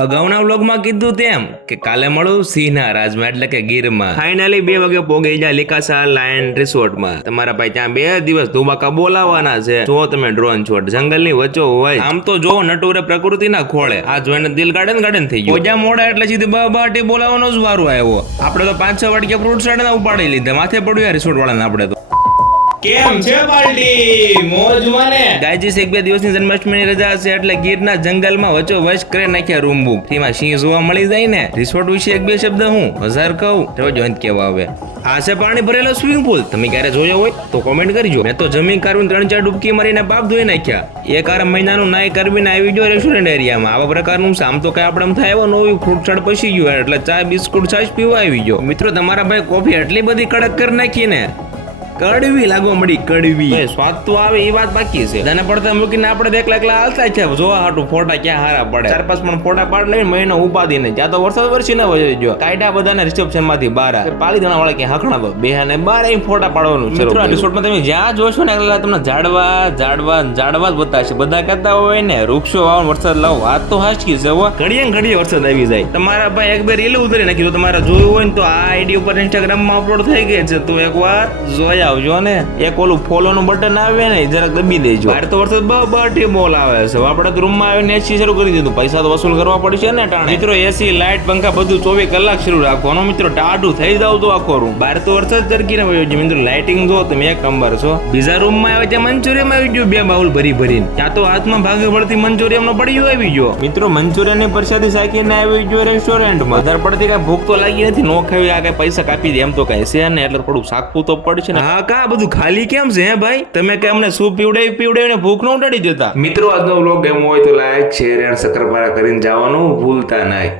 અગાઉના વ્લોગમાં કીધું તેમ કે કાલે મળું સિંહના રાજમાં એટલે કે ગીરમાં. ફાઇનલી 2 વાગે પોગી જાય લિકાસા લાયન રિસોર્ટમાં. તમારા ભાઈ ત્યાં 2 દિવસ ધુમાકા બોલાવાના છે. જો તમે ડ્રોન શોટ જંગલની વચ્ચો હોય. આમ તો જો નટુરે પ્રકૃતિના ખોળે. આ જોઈને દિલ ગાર્ડન થઈ ગયું. ઓજા મોડા એટલે સીધી બાટી બોલાવાનો જ વારો આવ્યો. આપણે તો 5-6 વાટકે ફ્રૂટ સાડે ઉપાડી લીધા. માથે પડ્યું રિસોર્ટ વાળાને આપણે તો. કેમ છે પાર્ટી મોજમાં ને ગાયજીસ 1-2 દિવસની જન્માષ્ટમીની રજા છે એટલે ગીરના જંગલમાં વચ્ચો વચ કરે નાખ્યા રૂમ બુક. તેમાં સિંહ જોવા મળી જાય ને. રિસોર્ટ વિશે 1-2 શબ્દ હું 1000 કહું તો જો અંત કેવા આવે. આ છે પાણી ભરેલો સ્વિમિંગ પુલ. તમે ક્યારે જોયો હોય તો કોમેન્ટ કરજો. મેં તો જમીન કરવીને 3-4 ડૂબકી મારીને બાપ ધોઈ નાખ્યા. એક મહિનાનું નાય કરવીને આવી ગયો રેસ્ટોરન્ટ એરિયામાં. આવા પ્રકારનું આમ તો કઈ આપણે થાય એવો નવું ફ્રૂટ ચાટ પસી ગયું એટલે ચા બિસ્કુટ છાશ પીવા આવી ગયો. મિત્રો તમારા ભાઈ કોફી એટલી બધી કડક કરી નાખી ને કડવી લાગવા મળી. કડવી સ્વાદ તો આવે એ વાત બાકી છે. તને પડતા મૂકીને આપણે એકલા હાલતા છે જોવા હાટું ફોટા ક્યાં હારા પડે. 4-5 પણ ફોટા પાડ લઈને મહિનો ઉપાધી ને ત્યાં તો વરસાદ વરસી ન વયો ગયો. કાયડા બધાને રિસેપ્શન માંથી બહાર પાળી દેણા વાળા ક્યાં હકણા તો બેહાને બહાર અહીં ફોટા પાડવાનું છે. મિત્રો રિસોર્ટમાં તમે જ્યાં જોશો ને એટલે તમને ઝાડવા જ બતાવશે. બધા કહેતા હોય ને વૃક્ષો વાવ વરસાદ લાવો. વાત તો હાચકી છે. ઘડીએ વરસાદ આવી જાય. તમારા ભાઈ 1-2 રીલ ઉતરી નાખી. તો તમારે જોયું હોય ને તો આ આઈડી ઉપર ઇન્સ્ટાગ્રામ માં અપલોડ થઈ ગઈ છે. તો એકવાર જોયા આવજો ને. એક ઓલું ફોલો નું બટન આવે ને જરાક દબી દેજો. બહાર તો વરસાદ બટી બોલ આવે છે. આપણે રૂમ માં આવીને એસી શરૂ કરી દીધું. પૈસા તો વસૂલ કરવા પડશે ને ટાણે. મિત્રો એસી લાઇટ પંખા બધું 24 કલાક શરૂ રાખવાનું. મિત્રો ટાઢું થઈ જાવ તો આખો રૂમ. બહાર તો વરસાદ તરકીને વયો છે. મિત્રો લાઇટિંગ જો તમે એક નંબર છો. બીજા રૂમ માં આવે ત્યાં મંચુરિયમ આવી ગયું 2 બાઉલ ભરીને. ત્યાં તો હાથમાં ભાગે પડતી મંચુરિયમ નો પડ્યું આવી ગયો. મિત્રો મંચુરિયમ ની પ્રસાદી સાકીને આવી ગયો રેસ્ટોરન્ટમાં. વધારે પડતી કઈ ભૂખ તો લાગી નથી. નો ખાવી આ કઈ પૈસા કાપી દે એમ તો કઈ છે ને. એટલે થોડું શાકવું તો પડશે ને. હા કા બધું ખાલી કેમ છે હે ભાઈ? તમે કે અમને સૂપ પીવડાવીને ભૂખ ન ઉડાડી દેતા? મિત્રો આજનો વ્લોગ ગમ્યો હોય તો લાઈક શેર અને સબસ્ક્રાઇબ કરીને જવાનું ભૂલતા નહીં.